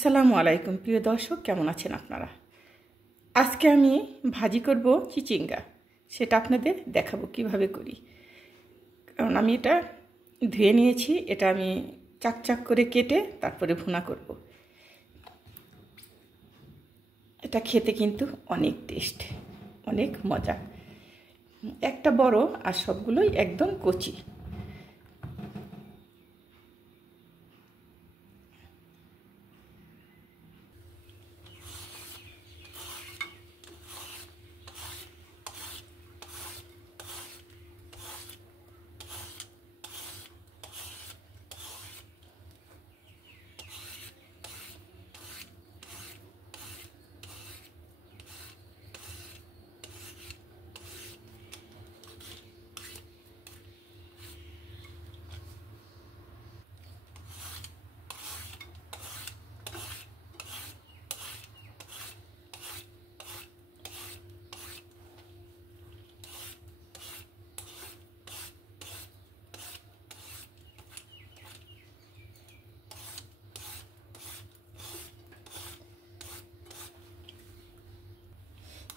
আসসালামু আলাইকুম প্রিয় দর্শক, কেমন আছেন আপনারা? আজকে আমি ভাজি করব চিচিঙ্গা। সেটা আপনাদের দেখাবো কিভাবে করি। কারণ আমি এটা ধুয়ে নিয়েছি, এটা আমি চাকচাক করে কেটে তারপরে ভুনা করব। এটা খেতে কিন্তু অনেক টেস্ট, অনেক মজা। একটা বড় আর সবগুলোই একদম কচি।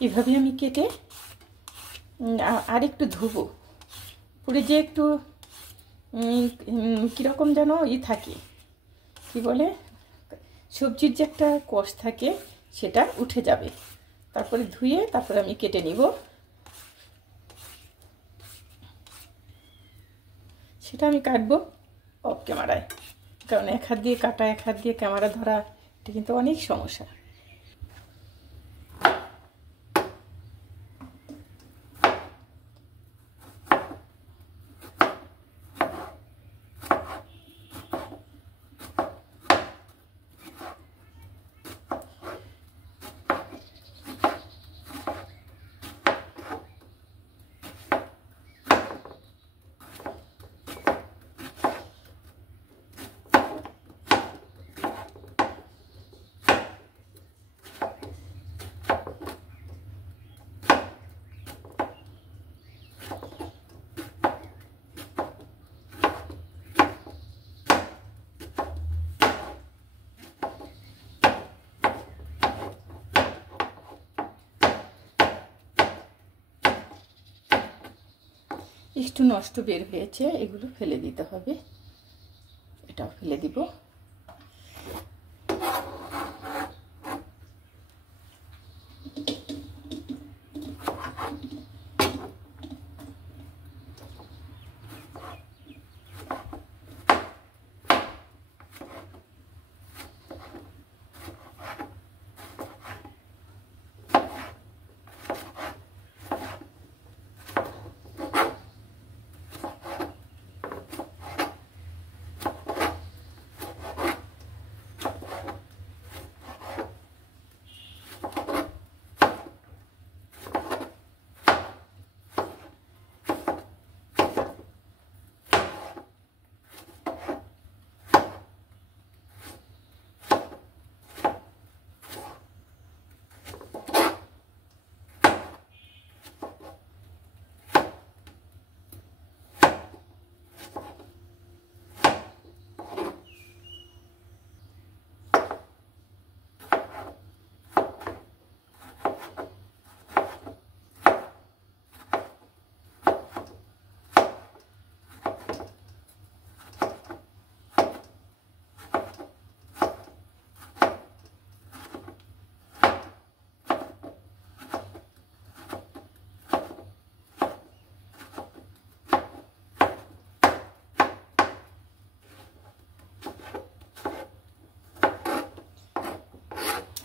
এভাবে আমি কেটে আর একটু ধুবো। পুরে যে একটু কীরকম যেন থাকে, কি বলে, সবজির যে একটা কষ থাকে সেটা উঠে যাবে। তারপরে ধুয়ে তারপরে আমি কেটে নিব। সেটা আমি কাটবো অফ ক্যামেরায়, কারণ এক হাত দিয়ে কাটা, এক হাত দিয়ে ক্যামেরা ধরা, এটা কিন্তু অনেক সমস্যা। একটু নষ্ট বের হয়েছে, এগুলো ফেলে দিতে হবে। এটাও ফেলে দিব।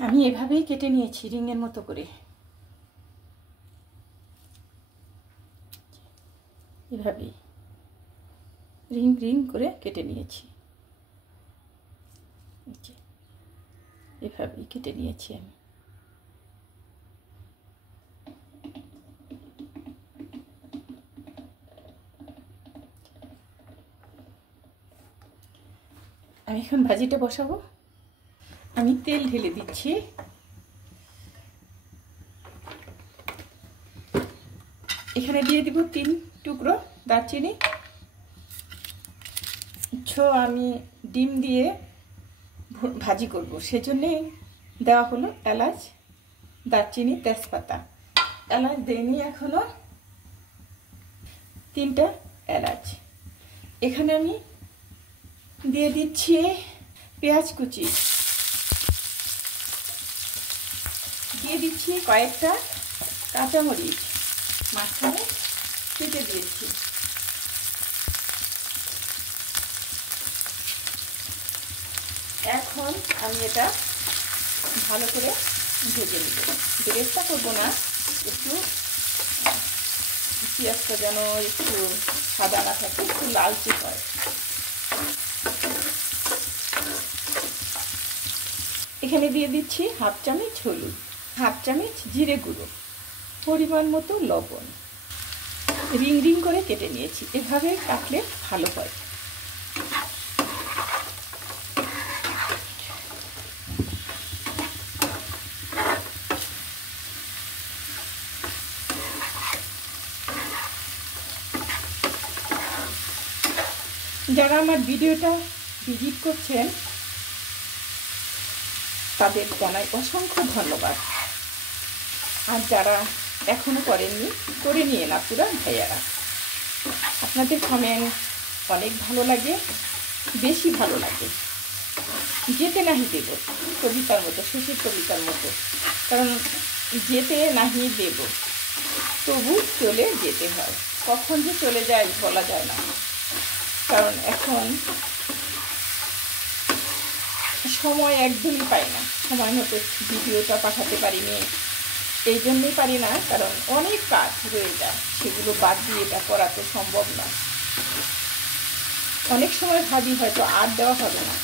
আমি এভাবেই কেটে নিয়েছি, রিংয়ের মতো করে। এভাবেই রিং রিং করে কেটে নিয়েছি। এভাবেই কেটে নিয়েছি আমি। আমি এখন ভাজিটা বসাবো। আমি তেল ঢেলে দিচ্ছি। এখানে দিয়ে দিব 3 টুকরো দারচিনি। আমি ডিম দিয়ে ভাজি করব, সেজন্যে দেওয়া হলো এলাচ, দারচিনি, তেজপাতা। এলাচ দেয়নি এখনো, 3টা এলাচ। এখানে আমি দিয়ে দিচ্ছি পেঁয়াজ কুচি, দিয়ে দিচ্ছি কয়েকটা কাঁচামরিচ মাঝখানে কেটে দিয়েছি। এখন আমি এটা ভালো করে ভেজে নেব। বেরেস্তা করবো না, একটু পেঁয়াজটা যেন একটু সাদা না থাকে, একটু লালচে হয়। এখানে দিয়ে দিচ্ছি 1/2 চামচ হলুদ, 1/2 চামচ জিরে গুঁড়ো, পরিমাণ মতো লবণ। রিং রিং করে কেটে নিয়েছি, এভাবে কাটলে ভালো হয়। যারা আমার ভিডিওটা ভিজিট করছেন তাদের জানাই অসংখ্য ধন্যবাদ। আর যারা এখনো করেননি, করে নিয়ে না পুরা ভাইয়ারা। আপনাদের কমেন্ট অনেক ভালো লাগে, বেশি ভালো লাগে। যেতে নাহি দেব, কবিতার মতো, শেষের কবিতার মতো। কারণ যেতে নাহি দেব, তবু চলে যেতে হয়। কখন যে চলে যায় বলা যায় না। কারণ এখন সময় একদমই পাই না, সময় মতো ভিডিওটা পাঠাতে পারিনি। এই জন্যই পারি না, কারণ অনেক কাজ রয়ে যায়, সেগুলো বাদ দিয়ে এটা করা তো সম্ভব না। অনেক সময় ভাবি হয়তো আর দেওয়া হবে না।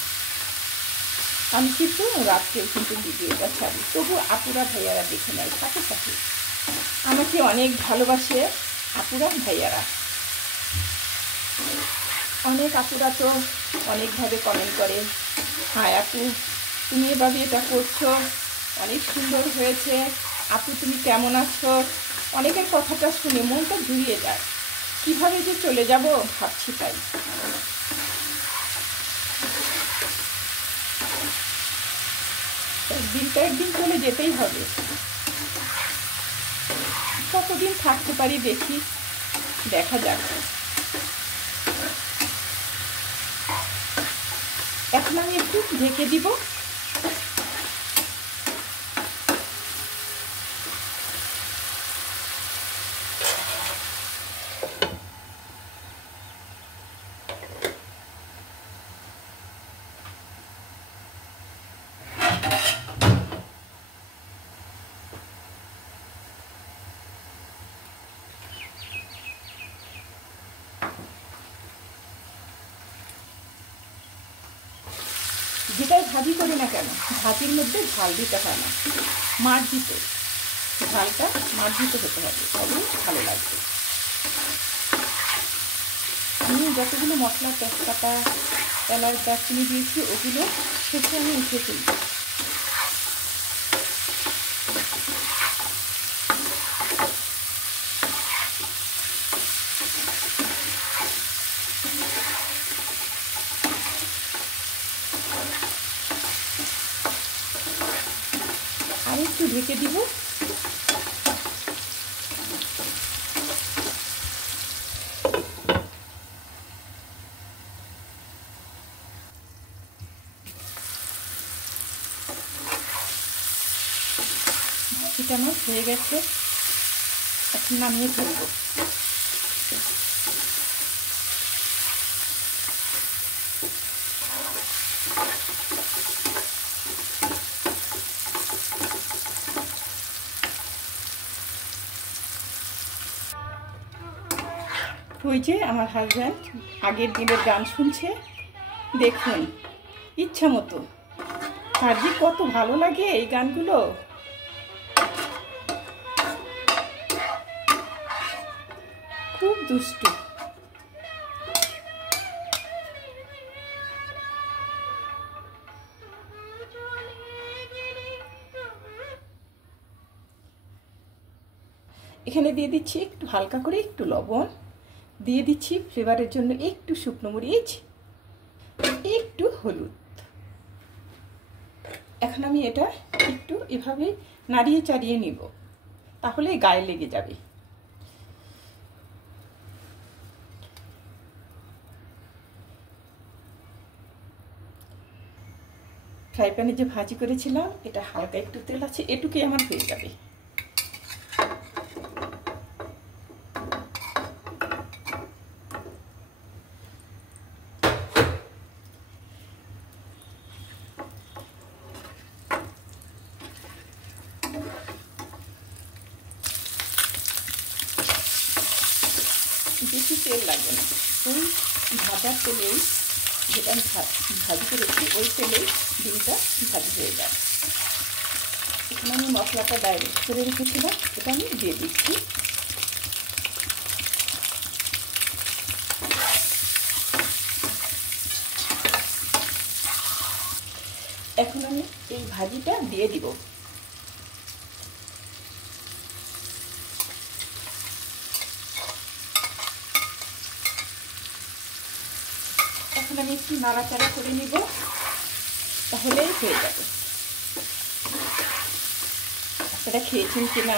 আমি কিন্তু রাত্রেও কিন্তু ভিডিওটা ছাড়ি, তবু আপুরা ভাইয়ারা দেখে নেয় সাথে সাথে। আমাকে অনেক ভালোবাসে আপুরা ভাইয়ারা। অনেক আপুরা তো অনেকভাবে কমেন্ট করে, হ্যাঁ আপু তুমি এভাবে এটা করছো, অনেক সুন্দর হয়েছে, আপু তুমি কেমন আছো। অনেকের কথাটা শুনে মনটা জুড়িয়ে যায়। কিভাবে যে চলে যাব ভাবছি তাই। একদিন চলে যেতেই হবে। কতদিন থাকতে পারি দেখি, দেখা যাক। এখন আমি একটু ঢেকে দিব। যেটাই ভাজি করি না কেন, ভাজির মধ্যে ঝাল দিতে হয় না, মার্জিত ঝালটা মার্জিত হতে হবে, তবে ভালো লাগবে। আমি যতগুলো মশলা, তেজপাতা, এলাচ, দারচিনি দিয়েছি, ওগুলো শেষে আমি উঠে ফেলব। আর একটু ঢেকে দিব। ভাজিটা আমার হয়ে গেছে, এখন নামিয়ে ফেলব। ওই যে আমার হাজব্যান্ড আগের দিনের গান শুনছে, দেখুন ইচ্ছা মতো। আর যে কত ভালো লাগে এই গানগুলো। খুব দুষ্টু। এখানে দিয়ে দিচ্ছি একটু হালকা করে একটু লবণ, দিয়ে দিচ্ছি ফ্লেভারের জন্য একটু শুকনো মরিচ, একটু হলুদ। এখন আমি এটা একটু এভাবে নাড়িয়ে চাড়িয়ে নিব, তাহলে গায়ে লেগে যাবে। ফ্রাই প্যানে যে ভাজি করেছিলাম এটা হালকা একটু তেল আছে, এটুকুই আমার হয়ে যাবে। বেশি তেল লাগবে না, ওই ভাজার তেলেই, যেটা আমি ভাজি করেছি ওই তেলেই ডিমটা ভাজি হয়ে যায়। এখানে আমি মশলাটা ডাইরেক্ট করে রেখেছিলাম, এটা আমি দিয়ে দিচ্ছি। এখন আমি এই ভাজিটা দিয়ে দিব। এখন আমি একটু নাড়াচাড়া করে নিব, তাহলেই হয়ে যাবে। আপনারা খেয়েছেন কিনা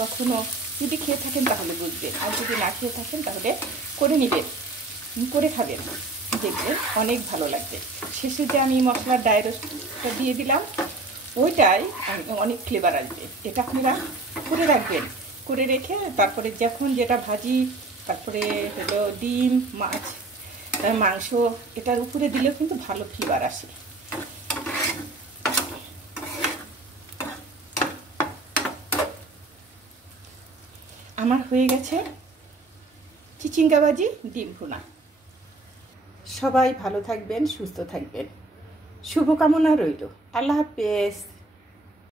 কখনো, যদি খেয়ে থাকেন তাহলে বুঝবেন, আর যদি না খেয়ে থাকেন তাহলে করে নেবেন, করে খাবেন, দেখবেন অনেক ভালো লাগবে। শেষে যে আমি মশলার ড্রাই রোস্টটা দিয়ে দিলাম, ওইটাই অনেক ফ্লেভার আসবে। এটা আপনারা করে রাখবেন, করে রেখে তারপরে যখন যেটা ভাজি, তারপরে হলো ডিম, মাছ, মাংস এটার উপরে দিলেও কিন্তু ভালো ফ্লেভার আসে। আমার হয়ে গেছে চিচিঙ্গা ভাজি, ডিম ভুনা। সবাই ভালো থাকবেন, সুস্থ থাকবেন, শুভকামনা রইল। আল্লাহ হাফেজ।